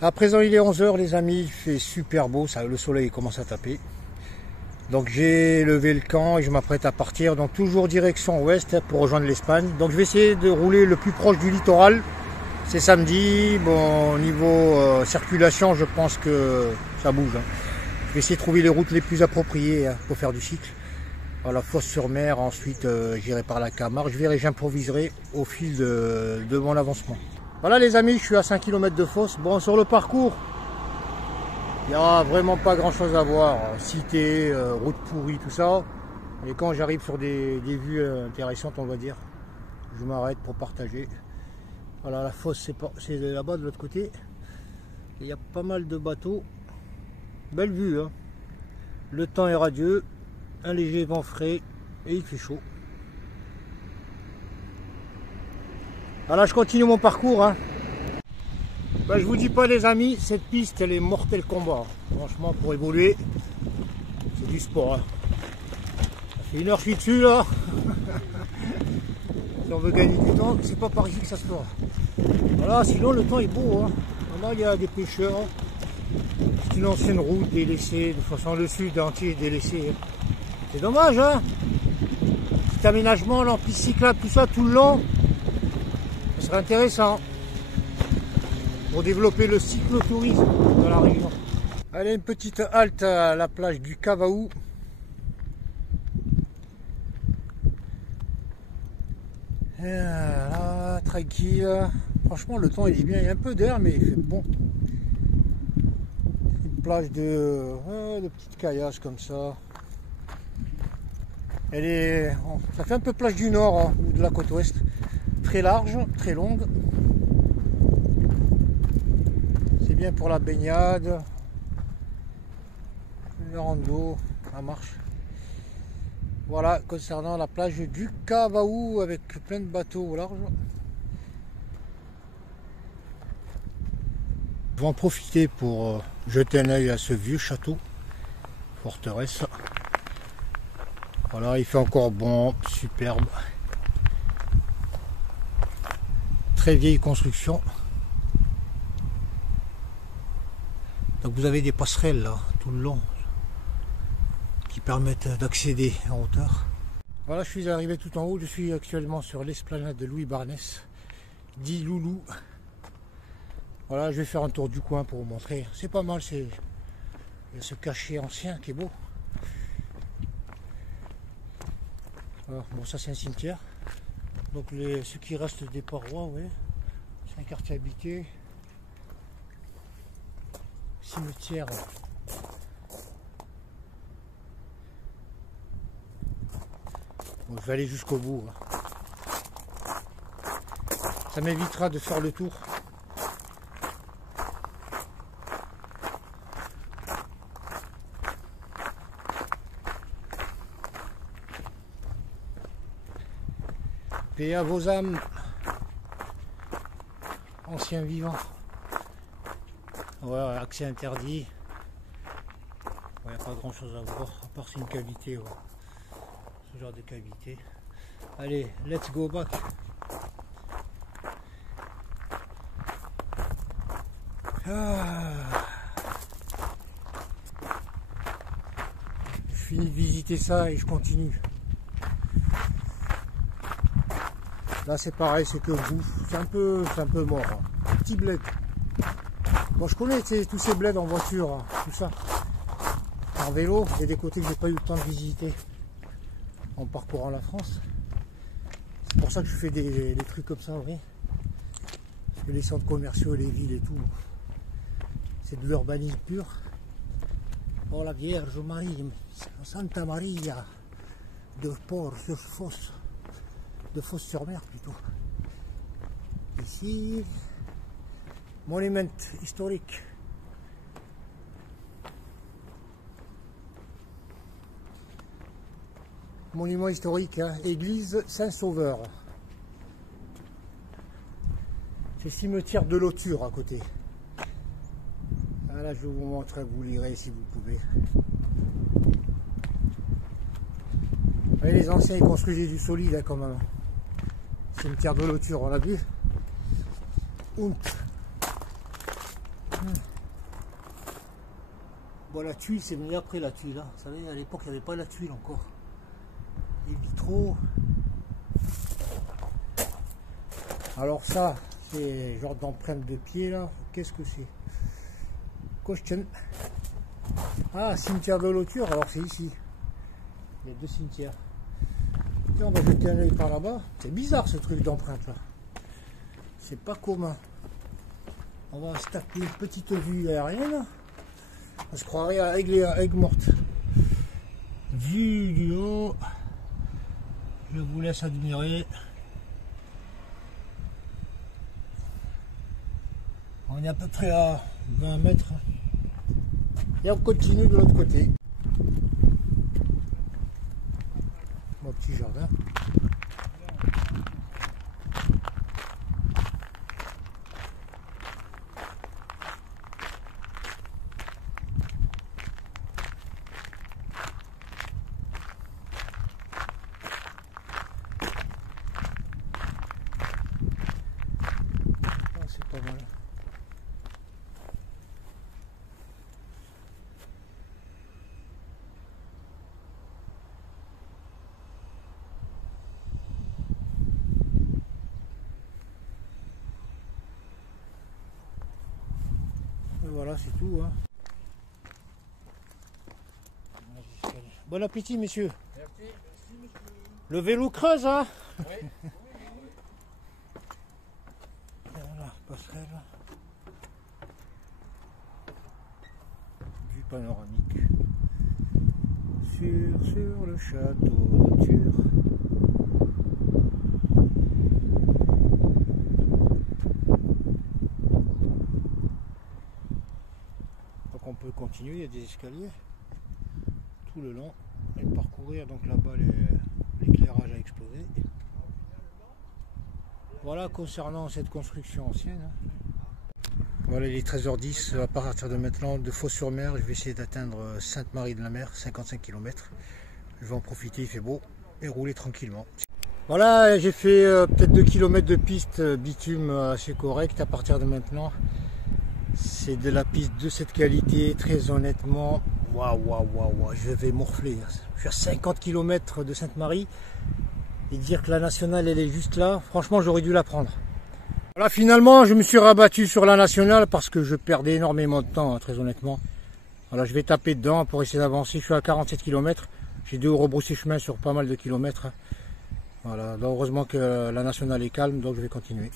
À présent il est 11 h les amis, il fait super beau, ça, le soleil commence à taper. Donc j'ai levé le camp et je m'apprête à partir, donc toujours direction ouest pour rejoindre l'Espagne. Donc je vais essayer de rouler le plus proche du littoral. C'est samedi, bon au niveau circulation je pense que ça bouge. Je vais essayer de trouver les routes les plus appropriées pour faire du cycle. Voilà, Fos-sur-Mer, ensuite j'irai par la Camargue, je verrai, j'improviserai au fil de mon avancement. Voilà les amis, je suis à 5 km de Fos. Bon, sur le parcours, il n'y a vraiment pas grand chose à voir. Cité, route pourrie, tout ça. Et quand j'arrive sur des vues intéressantes, on va dire, je m'arrête pour partager. Voilà, la Fos, c'est là-bas de l'autre côté. Il y a pas mal de bateaux. Belle vue, hein. Le temps est radieux, un léger vent frais et il fait chaud. Voilà, je continue mon parcours, hein. Ben, je vous dis pas les amis, cette piste elle est mortel combat. Franchement pour évoluer, c'est du sport. Hein. Ça fait 1 heure que je suis dessus là. Si on veut gagner du temps, c'est pas par ici que ça se fera. Voilà, sinon le temps est beau. Hein. Là il y a des pêcheurs. C'est une ancienne route délaissée, de toute façon le sud entier est délaissé. C'est dommage hein. Petit aménagement, là, en piste cyclable, tout ça tout le long. Ce serait intéressant pour développer le cyclotourisme dans la région. Allez, une petite halte à la plage du Cavaou. Là, tranquille. Franchement, le temps il est bien. Il y a un peu d'air, mais il fait bon. Une plage de petites caillasses comme ça. Ça fait un peu plage du Nord hein, ou de la côte ouest. Très large, très longue. C'est bien pour la baignade, le rando, la marche. Voilà, concernant la plage du Cavaou avec plein de bateaux au large. Je vais en profiter pour jeter un œil à ce vieux château, forteresse. Voilà, il fait encore bon, superbe. Très vieille construction. Donc vous avez des passerelles là, tout le long, qui permettent d'accéder en hauteur. Voilà, je suis arrivé tout en haut, je suis actuellement sur l'esplanade de Louis Barnès, dit Loulou. Voilà, je vais faire un tour du coin pour vous montrer. C'est pas mal, il y a ce cachet ancien qui est beau. Voilà, bon, ça c'est un cimetière. Donc ce qui reste des parois, ouais. C'est un quartier habité. Cimetière. Bon, je vais aller jusqu'au bout. Ça m'évitera de faire le tour. Paix à vos âmes, anciens vivants. Ouais, accès interdit. Il n'y a pas grand chose à voir, à part c'est une cavité. Ouais. Ce genre de cavité. Allez, let's go back. Je finis de visiter ça et je continue. Là c'est pareil, c'est que vous, c'est un peu mort. Hein. Petit bled. Bon, je connais tous ces bleds en voiture, hein, tout ça. En vélo, il y a des côtés que j'ai pas eu le temps de visiter en parcourant la France. C'est pour ça que je fais des trucs comme ça, oui. Parce que les centres commerciaux, les villes et tout, c'est de l'urbanisme pur. Oh la Vierge Marie, Santa Maria de Port sur Fos. De Fos-sur-Mer plutôt. Ici, monument historique. Monument historique, hein, église Saint-Sauveur. C'est cimetière de Lauture à côté. Là, je vais vous montrer, vous lirez si vous pouvez. Et les anciens ils construisaient du solide hein, quand même. Cimetière de Lauture, on l'a vu. Bon, la tuile, c'est venu après la tuile. Hein. Vous savez, à l'époque, il n'y avait pas la tuile encore. Les vitraux. Alors ça, c'est genre d'empreinte de pied là. Qu'est-ce que c'est? Question. Ah, cimetière de Lauture. Alors c'est ici. Il y a 2 cimetières. Et on va jeter un œil par là-bas. C'est bizarre ce truc d'empreinte là. C'est pas commun. On va se taper une petite vue aérienne. On se croirait à Aigle morte. Vue du haut. Je vous laisse admirer. On est à peu près à 20 mètres. Et on continue de l'autre côté. Mon petit jardin. C'est pas mal. Et voilà, c'est tout. Hein. Bon appétit, messieurs. Merci, monsieur. Le vélo creuse, hein. Oui. Voilà, passerelle. Vue panoramique. Sur le château de Ture. Donc on peut continuer, il y a des escaliers tout le long et parcourir. Donc là-bas l'éclairage a explosé. Voilà concernant cette construction ancienne. Voilà, il est 13h10, à partir de maintenant de Fos-sur-Mer, je vais essayer d'atteindre Sainte-Marie-de-la-Mer, 55 km. Je vais en profiter, il fait beau, et rouler tranquillement. Voilà, j'ai fait peut-être 2 km de piste bitume assez correcte. À partir de maintenant, c'est de la piste de cette qualité, très honnêtement. Waouh, je vais morfler. Je suis à 50 km de Sainte-Marie. Et dire que la nationale elle est juste là, franchement j'aurais dû la prendre. Voilà, finalement je me suis rabattu sur la nationale parce que je perdais énormément de temps, hein, très honnêtement. Voilà, je vais taper dedans pour essayer d'avancer. Je suis à 47 km. J'ai dû rebrousser chemin sur pas mal de kilomètres. Voilà, donc heureusement que la nationale est calme, donc je vais continuer.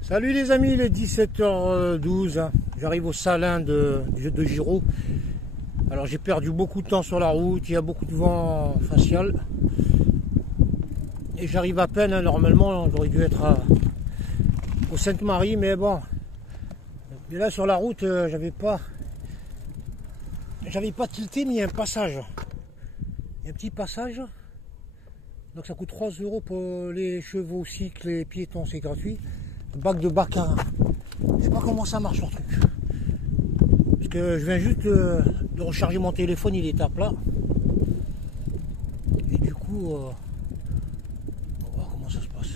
Salut les amis, il est 17h12. Hein. J'arrive au Salin de Giraud. Alors j'ai perdu beaucoup de temps sur la route, il y a beaucoup de vent facial. Et j'arrive à peine, hein, normalement j'aurais dû être au Sainte-Marie, mais bon. Et là sur la route, j'avais pas tilté, mais il y a un passage. Il y a un petit passage. Donc ça coûte 3 € pour les chevaux, cycles et piétons, c'est gratuit. Bac de baccarat. Je sais pas comment ça marche leur truc. Parce que je viens juste de recharger mon téléphone, il est à plat. Et du coup, on va voir comment ça se passe.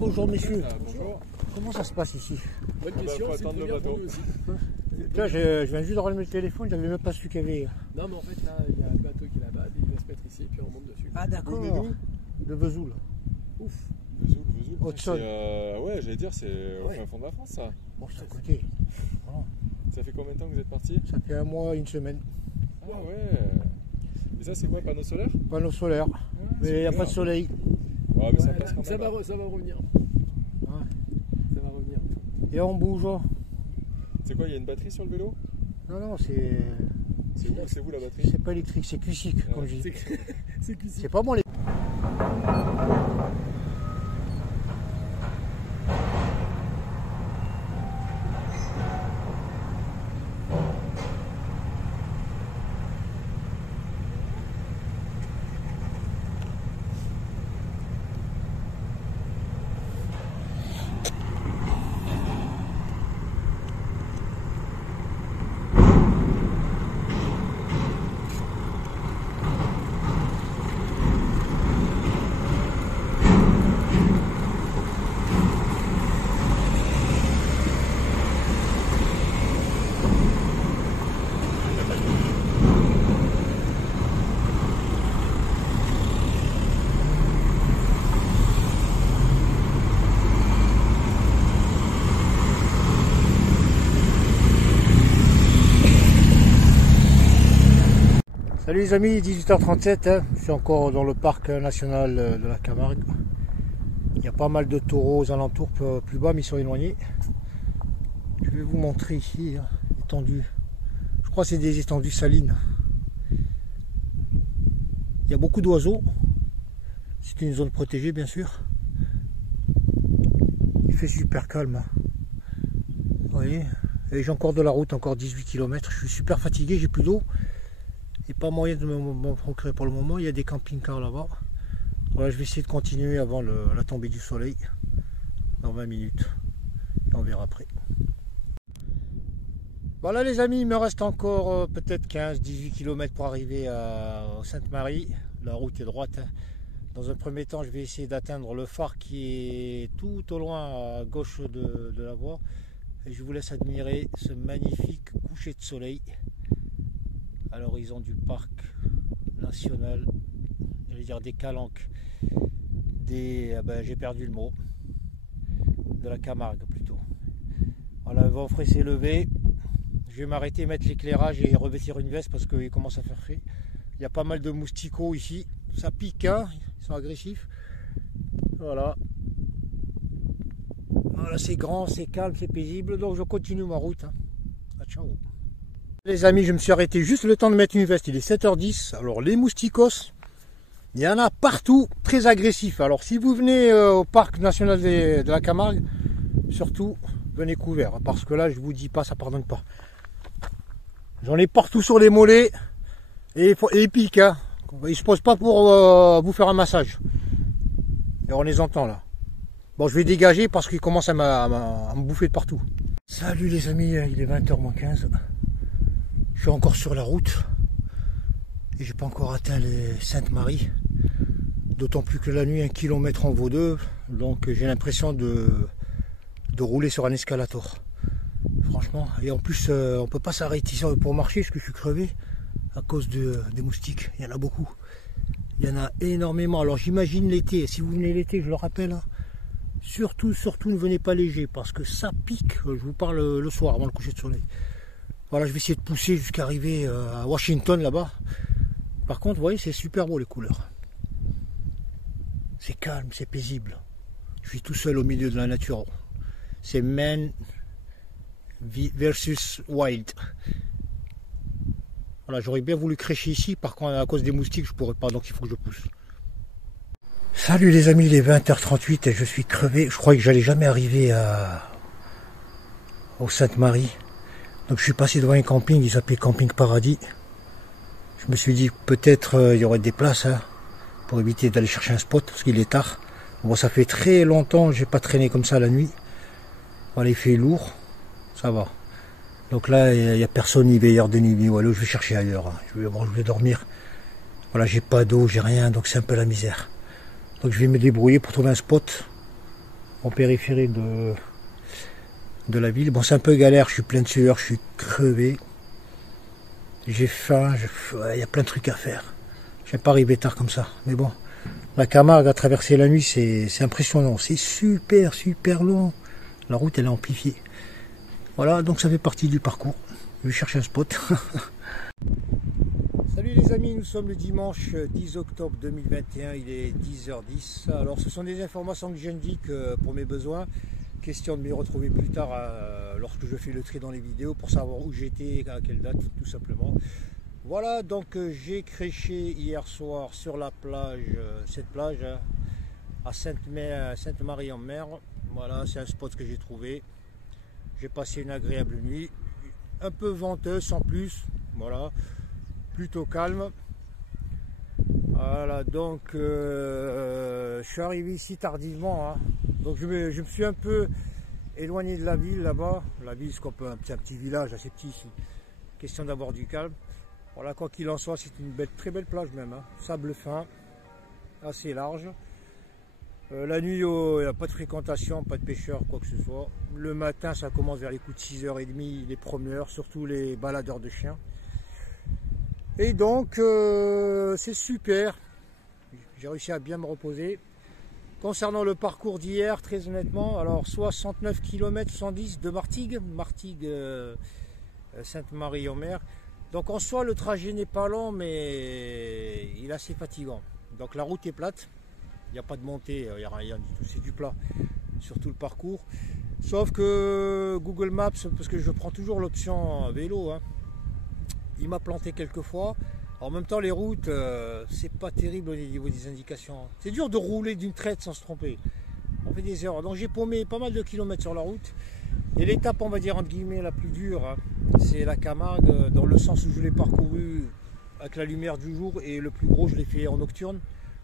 Bonjour messieurs. Bonjour. Comment ça se passe ici? Bonne question, faut c'est attendre une le première bateau. pour nous aussi. Là, je viens juste de rallumer le téléphone, j'avais même pas su qu'il y avait. Non mais en fait là, il y a un bateau qui est là-bas, il va se mettre ici et puis on monte dessus. Ah d'accord. Vous venez d'où? De Vesoul. Ouf. Vesoul. Haute-Saône. Ouais, j'allais dire, c'est au Ouais. fin fond de la France, ça. Bon, c'est à côté. Voilà. Ça fait combien de temps que vous êtes parti? Ça fait 1 mois, 1 semaine. Ah ouais. Et ça, c'est quoi, panneau solaire? Panneau solaire. Mais il n'y a pas de soleil. Ouais, mais ça Ouais, passe quand ça même. va revenir. Ouais. Ça va revenir. Et on bouge. Hein. C'est quoi, il y a une batterie sur le vélo? Non, c'est. C'est vous la batterie? C'est pas électrique, c'est cusique, comme je dis. C'est cuisine. C'est pas bon les. Salut les amis, 18h37, hein. Je suis encore dans le parc national de la Camargue. Il y a pas mal de taureaux aux alentours, plus bas mais ils sont éloignés. Je vais vous montrer ici, hein, étendue. Je crois que c'est des étendues salines. Il y a beaucoup d'oiseaux. C'est une zone protégée bien sûr. Il fait super calme. Vous voyez, et j'ai encore de la route, encore 18 km. Je suis super fatigué, j'ai plus d'eau. Il n'y a pas moyen de m'en procurer pour le moment. Il y a des camping-cars là-bas. Voilà, je vais essayer de continuer avant la tombée du soleil. Dans 20 minutes. Et on verra après. Voilà les amis, il me reste encore peut-être 15-18 km pour arriver à Sainte-Marie. La route est droite. Dans un premier temps, je vais essayer d'atteindre le phare qui est tout au loin à gauche de la voie. Et je vous laisse admirer ce magnifique coucher de soleil à l'horizon du parc national, je vais dire des Calanques, j'ai perdu le mot, de la Camargue plutôt. Voilà, le vent frais s'est levé. Je vais m'arrêter, mettre l'éclairage et revêtir une veste parce qu'il commence à faire frais. Il y a pas mal de mousticots ici, ça pique, hein, ils sont agressifs. Voilà. Voilà, c'est grand, c'est calme, c'est paisible, donc je continue ma route. Hein. Ah, ciao. Les amis, je me suis arrêté juste le temps de mettre une veste, il est 7h10. Alors les mousticos, il y en a partout, très agressifs. Alors si vous venez au parc national de la Camargue, surtout venez couvert, parce que là je vous dis pas, ça pardonne pas. J'en ai partout sur les mollets et ils piquent. Hein. Ils se posent pas pour vous faire un massage. Et on les entend là. Bon, je vais dégager parce qu'ils commencent à me bouffer de partout. Salut les amis, il est 20h moins 15. Je suis encore sur la route et j'ai pas encore atteint les Sainte-Marie. D'autant plus que la nuit, 1 kilomètre en vaut 2. Donc j'ai l'impression de rouler sur un escalator. Franchement, et en plus on peut pas s'arrêter pour marcher parce que je suis crevé à cause des moustiques. Il y en a beaucoup. Il y en a énormément. Alors j'imagine l'été. Si vous venez l'été, je le rappelle, hein, surtout ne venez pas léger parce que ça pique. Je vous parle le soir avant le coucher de soleil. Voilà, je vais essayer de pousser jusqu'à arriver à Washington là-bas. Par contre, vous voyez, c'est super beau les couleurs. C'est calme, c'est paisible. Je suis tout seul au milieu de la nature. C'est man versus wild. Voilà, j'aurais bien voulu crécher ici, par contre à cause des moustiques je pourrais pas, donc il faut que je pousse. Salut les amis, il est 20h38 et je suis crevé. Je croyais que j'allais jamais arriver au Sainte-Marie. Donc je suis passé devant un camping, il s'appelait Camping Paradis. Je me suis dit peut-être il y aurait des places hein, pour éviter d'aller chercher un spot parce qu'il est tard. Bon, ça fait très longtemps, j'ai pas traîné comme ça la nuit. Voilà, il fait lourd, ça va. Donc là, il n'y a personne, il veilleur de nuit. Voilà, je vais chercher ailleurs. Hein. Je vais dormir. Voilà, j'ai pas d'eau, j'ai rien, donc c'est un peu la misère. Donc je vais me débrouiller pour trouver un spot en périphérie de la ville. Bon, c'est un peu galère, je suis plein de sueur, je suis crevé. J'ai faim, il y a plein de trucs à faire. Je vais pas arriver tard comme ça. Mais bon, la Camargue à traverser la nuit, c'est impressionnant. C'est super long. La route, elle est amplifiée. Voilà, donc ça fait partie du parcours. Je vais chercher un spot. Salut les amis, nous sommes le dimanche 10 octobre 2021, il est 10h10. Alors ce sont des informations que j'indique pour mes besoins. Question de m'y retrouver plus tard lorsque je fais le tri dans les vidéos pour savoir où j'étais, à quelle date, tout simplement. Voilà, donc j'ai créché hier soir sur la plage, cette plage à Sainte-Marie-en-Mer. Voilà, c'est un spot que j'ai trouvé. J'ai passé une agréable nuit, un peu venteuse sans plus, voilà, plutôt calme. Voilà, donc je suis arrivé ici tardivement, hein. Donc je me suis un peu éloigné de la ville là-bas. La ville, c'est un petit village assez petit ici, question d'avoir du calme. Voilà, quoi qu'il en soit, c'est une très belle plage même, hein. Sable fin, assez large. La nuit, il n'y a pas de fréquentation, pas de pêcheurs, quoi que ce soit. Le matin, ça commence vers les coups de 6h30, les promeneurs, surtout les baladeurs de chiens. Et donc, c'est super. J'ai réussi à bien me reposer. Concernant le parcours d'hier, très honnêtement, alors 69 km 110 de Martigues, Sainte-Marie-en-Mer. Donc en soi le trajet n'est pas long mais il est assez fatigant. Donc la route est plate, il n'y a pas de montée, il n'y a rien du tout, c'est du plat sur tout le parcours. Sauf que Google Maps, parce que je prends toujours l'option vélo, hein, il m'a planté quelques fois. En même temps les routes, c'est pas terrible au niveau des indications. C'est dur de rouler d'une traite sans se tromper. On fait des erreurs. Donc j'ai paumé pas mal de kilomètres sur la route. Et l'étape, on va dire entre guillemets, la plus dure, hein, c'est la Camargue, dans le sens où je l'ai parcouru avec la lumière du jour, et le plus gros je l'ai fait en nocturne.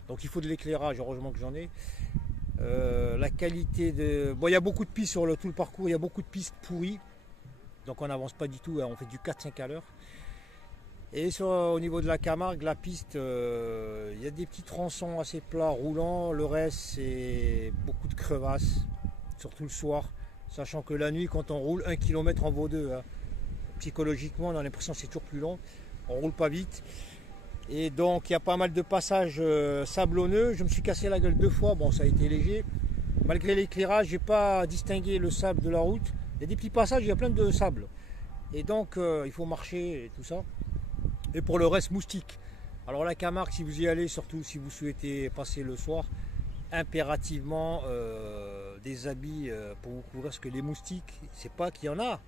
Donc il faut de l'éclairage, heureusement que j'en ai. La qualité de... Bon, il y a beaucoup de pistes sur tout le parcours, il y a beaucoup de pistes pourries. Donc on n'avance pas du tout, hein, on fait du 4-5 à l'heure. Et au niveau de la Camargue, la piste, il y a des petits tronçons assez plats, roulants. Le reste, c'est beaucoup de crevasses, surtout le soir. Sachant que la nuit, quand on roule 1 km en vaut 2. Hein. Psychologiquement, on a l'impression que c'est toujours plus long. On roule pas vite. Et donc, il y a pas mal de passages sablonneux. Je me suis cassé la gueule 2 fois. Bon, ça a été léger. Malgré l'éclairage, j'ai pas distingué le sable de la route. Il y a des petits passages, il y a plein de sable. Et donc, il faut marcher et tout ça. Et pour le reste, moustique. Alors la Camargue, si vous y allez, surtout si vous souhaitez passer le soir, impérativement des habits pour vous couvrir, parce que les moustiques, c'est pas qu'il y en a.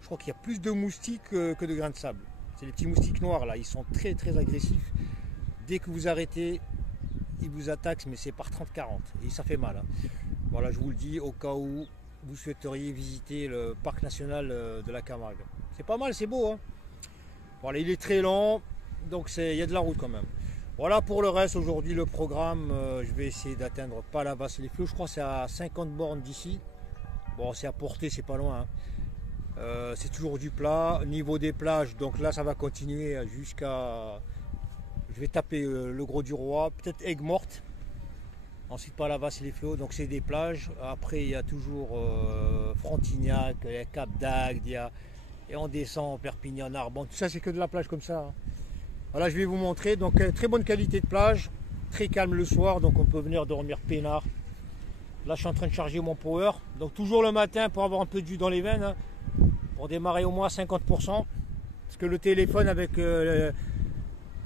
Je crois qu'il y a plus de moustiques que de grains de sable. C'est les petits moustiques noirs là, ils sont très très agressifs. Dès que vous arrêtez, ils vous attaquent, mais c'est par 30-40 et ça fait mal. Hein. Voilà, je vous le dis au cas où vous souhaiteriez visiter le parc national de la Camargue. C'est pas mal, c'est beau. Hein. Voilà, il est très lent, donc il y a de la route quand même. Voilà pour le reste, aujourd'hui le programme, je vais essayer d'atteindre Palavas-les-Flots, je crois que c'est à 50 bornes d'ici. Bon, c'est à portée, c'est pas loin. Hein. C'est toujours du plat, niveau des plages, donc là ça va continuer jusqu'à... Je vais taper le Gros du Roi, peut-être Aigues-Mortes. Ensuite Palavas-les-Flots, donc c'est des plages. Après il y a toujours Frontignac, il y a Cap d'Agde, et on descend Perpignan, Narbonne, tout ça c'est que de la plage comme ça. Hein. Voilà, je vais vous montrer, donc très bonne qualité de plage, très calme le soir, donc on peut venir dormir peinard. Là je suis en train de charger mon power, donc toujours le matin pour avoir un peu de jus dans les veines, hein, pour démarrer au moins 50%, parce que le téléphone avec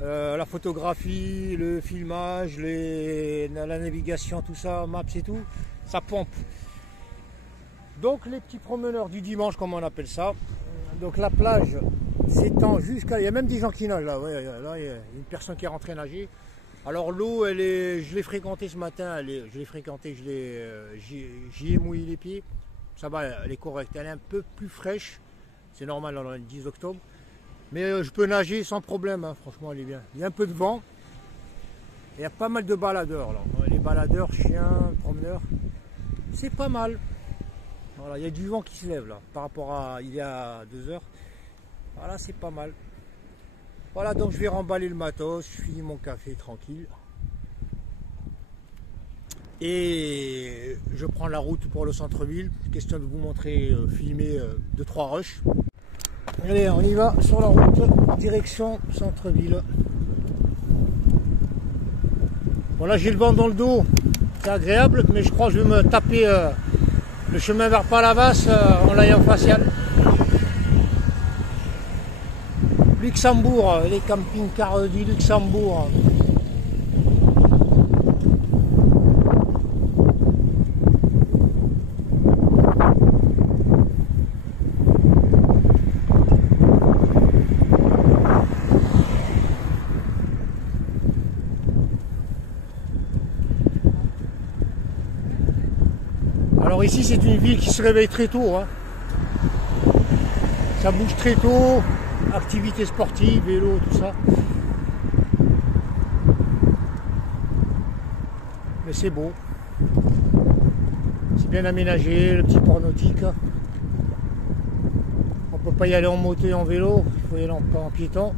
la photographie, le filmage, la navigation, tout ça, maps et tout, ça pompe. Donc les petits promeneurs du dimanche, comme on appelle ça. Donc la plage s'étend jusqu'à... Il y a même des gens qui nagent là. Ouais, là il y a une personne qui est rentrée nager. Alors l'eau, je l'ai fréquentée ce matin. Je l'ai fréquentée, j'y ai mouillé les pieds. Ça va, elle est correcte. Elle est un peu plus fraîche. C'est normal, on est le 10 octobre. Mais je peux nager sans problème. Hein. Franchement, elle est bien. Il y a un peu de vent. Il y a pas mal de baladeurs là. Les baladeurs, chiens, promeneurs. C'est pas mal. Voilà, il y a du vent qui se lève là par rapport à il y a 2 heures. Voilà, c'est pas mal. Voilà, donc je vais remballer le matos, je finis mon café tranquille. Et je prends la route pour le centre-ville. Question de vous montrer, filmer 2-3 rushs. Allez, on y va sur la route, direction centre-ville. Bon là j'ai le vent dans le dos, c'est agréable, mais je crois que je vais me taper le chemin vers Palavas en layant facial. Luxembourg, les camping-cars du Luxembourg. Alors ici c'est une ville qui se réveille très tôt. Hein. Ça bouge très tôt. Activités sportives, vélo, tout ça. Mais c'est beau. C'est bien aménagé, le petit port nautique. On peut pas y aller en moto et en vélo, il faut y aller en piéton.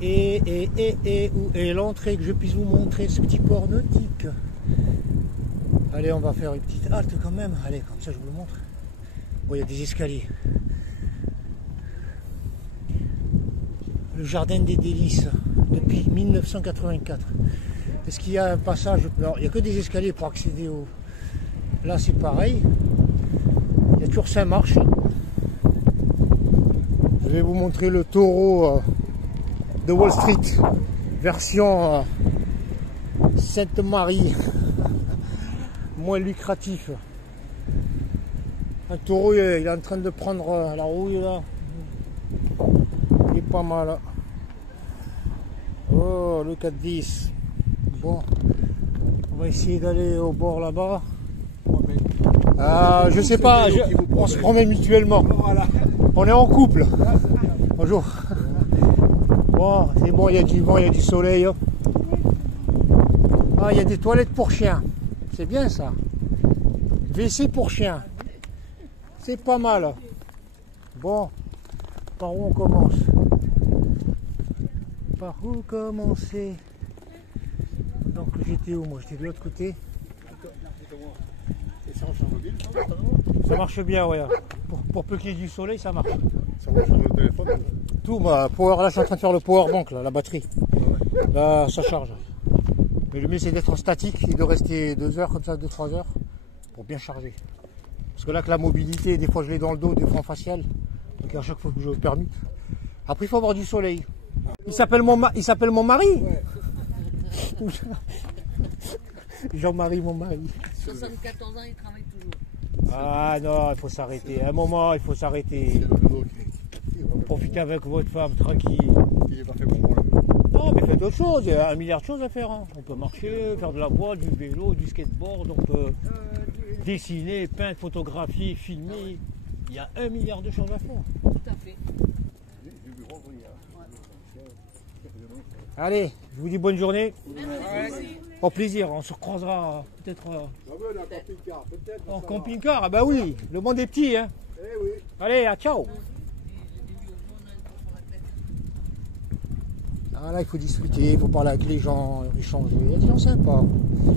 Où est l'entrée, que je puisse vous montrer ce petit port nautique. Allez, on va faire une petite halte quand même. Allez, comme ça je vous le montre. Bon, il y a des escaliers. Le jardin des délices depuis 1984. Est-ce qu'il y a un passage? Alors, il n'y a que des escaliers pour accéder au... Là c'est pareil. Il y a toujours 5 marches. Je vais vous montrer le taureau de Wall Street, version Sainte-Marie, moins lucratif. Un taureau, il est en train de prendre la rouille là. Il est pas mal. Oh, le 4-10. Bon, on va essayer d'aller au bord là-bas. Je sais pas, on se promet mutuellement. On est en couple. Bonjour. Bon, c'est bon, il y a du vent, il y a du soleil. Ah, il y a des toilettes pour chiens. C'est bien ça. WC pour chiens. C'est pas mal. Bon, par où on commence? Par où commencer? Donc j'étais où moi? J'étais de l'autre côté. Ça marche bien, ouais. Pour peu qu'il y ait du soleil, ça marche. Ça marche sur le téléphone? Tout, là je suis en train de faire le power bank, là, la batterie. Là, ça charge. Mais le mieux c'est d'être statique et de rester 2 heures comme ça, 2-3 heures, pour bien charger. Parce que là, que la mobilité, des fois je l'ai dans le dos, des fois en facial. Donc à chaque fois que je permute. Après, il faut avoir du soleil. Il s'appelle mon mari. Ouais. Jean-Marie, mon mari. 74 ans, il travaille toujours. Ah non, il faut s'arrêter. À un moment, il faut s'arrêter. Profitez avec votre femme, tranquille. Il est pas fait pour moi. Non, mais faites autre chose. Il y a 1 milliard de choses à faire. Hein. On peut marcher, faire de la voile, du vélo, du skateboard. On peut dessiner, peindre, photographier, filmer. Il y a 1 milliard de choses à faire. Tout à fait. Allez, je vous dis bonne journée. Merci. Au plaisir, on se recroisera peut-être en camping-car. Ah bah oui, le monde est petit. Hein. Allez, ciao. Ah là, il faut discuter, il faut parler avec les gens, échanger. Il y a des gens sympas. Il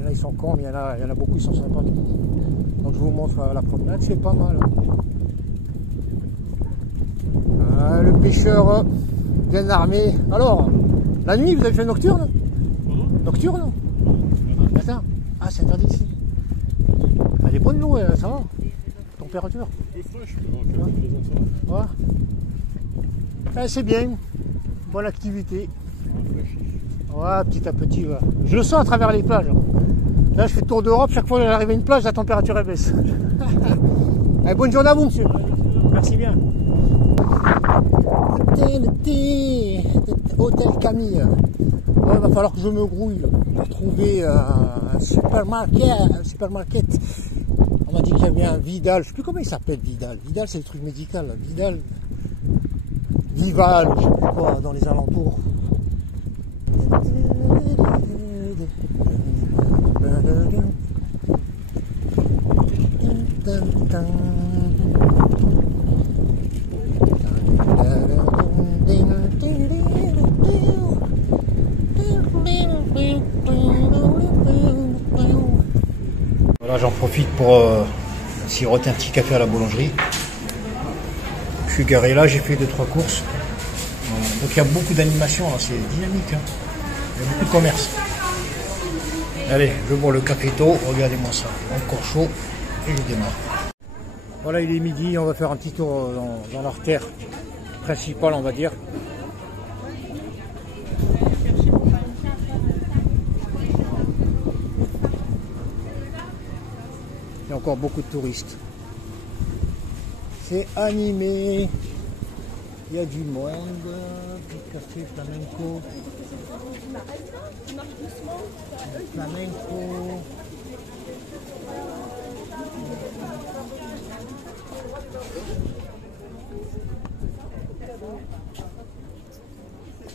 y en a, ils sont cons, mais il y en a beaucoup, ils sont sympas. Donc je vous montre la promenade, c'est pas mal. Ah, le pêcheur bien armé. Alors, la nuit, vous avez fait nocturne? Nocturne? Matin? Ah, c'est interdit ici. Elle est bonne l'eau, ça va? Température? Un peu fraîche, donc Ouais. Ah, c'est bien. Bonne activité. Ouais, petit à petit. Ouais. Je le sens à travers les plages. Là, je fais le tour d'Europe. Chaque fois que j'arrive à une plage, la température elle baisse. Allez, bonne journée à vous, monsieur. Merci bien. Hôtel Camille. Ouais, il va falloir que je me grouille pour trouver un supermarket. On m'a dit qu'il y avait un Vidal. Je sais plus comment il s'appelle, Vidal. Vidal, c'est le truc médical. Là. Vidal. Vival, je sais plus quoi, dans les alentours. Voilà, j'en profite pour siroter un petit café à la boulangerie. Je suis garé là, j'ai fait 2-3 courses. Donc il y a beaucoup d'animation, c'est dynamique. Hein. Il y a beaucoup de commerce. Allez, je bois le caféto, regardez-moi ça. Encore chaud et je démarre. Voilà, il est midi, on va faire un petit tour dans l'artère principale, on va dire. Il y a encore beaucoup de touristes. C'est animé. Il y a du monde. Du café flamenco. Flamenco.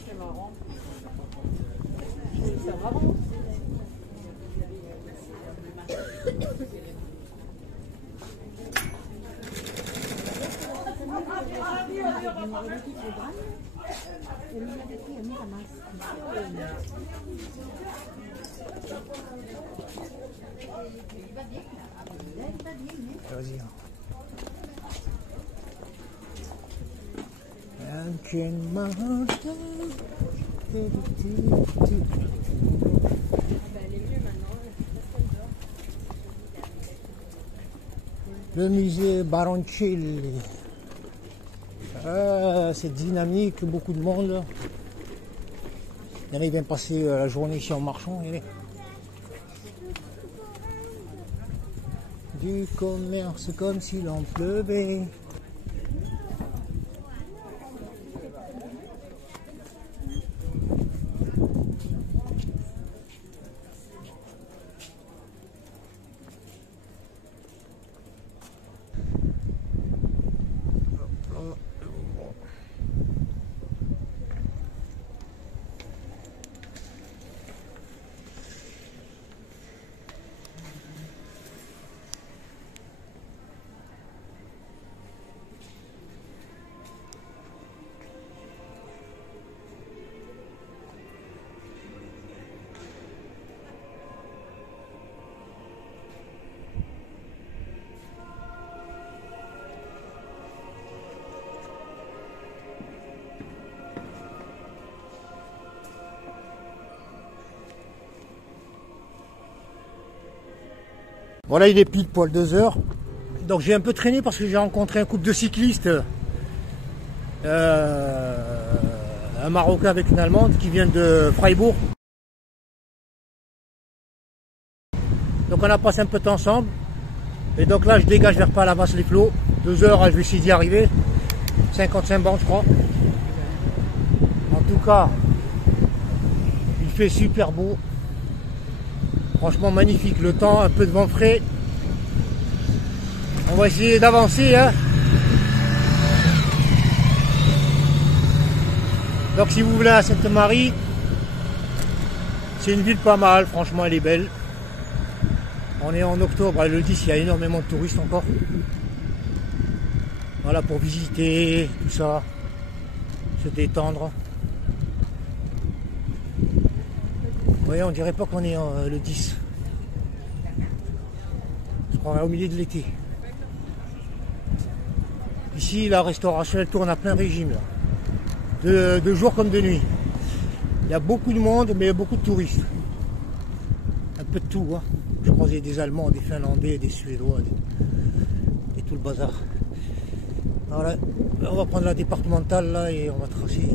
C'est marrant. Vas-y. Le musée Baroncelli. C'est dynamique, beaucoup de monde. Il y en a qui viennent passer la journée ici en marchant. Du commerce comme s'il en pleuvait. Voilà, il est pile poil 2 heures. Donc j'ai un peu traîné parce que j'ai rencontré un couple de cyclistes. Un Marocain avec une Allemande qui vient de Freiburg. Donc on a passé un peu de temps ensemble. Et donc là je dégage vers Palavas-les-Flots. 2 heures, je vais essayer d'y arriver. 55 bornes je crois. En tout cas, il fait super beau. Franchement magnifique, le temps, un peu de vent frais. On va essayer d'avancer. Hein. Donc si vous voulez à Sainte-Marie, c'est une ville pas mal, franchement elle est belle. On est en octobre, le 10, il y a énormément de touristes encore. Voilà, pour visiter, tout ça, se détendre. Vous voyez, on dirait pas qu'on est le 10. Je crois au milieu de l'été. Ici, la restauration, elle tourne à plein régime. Là. De jour comme de nuit. Il y a beaucoup de monde, mais il y a beaucoup de touristes. Un peu de tout. Hein. Je croisais des Allemands, des Finlandais, des Suédois, et tout le bazar. Alors là, on va prendre la départementale là et on va tracer.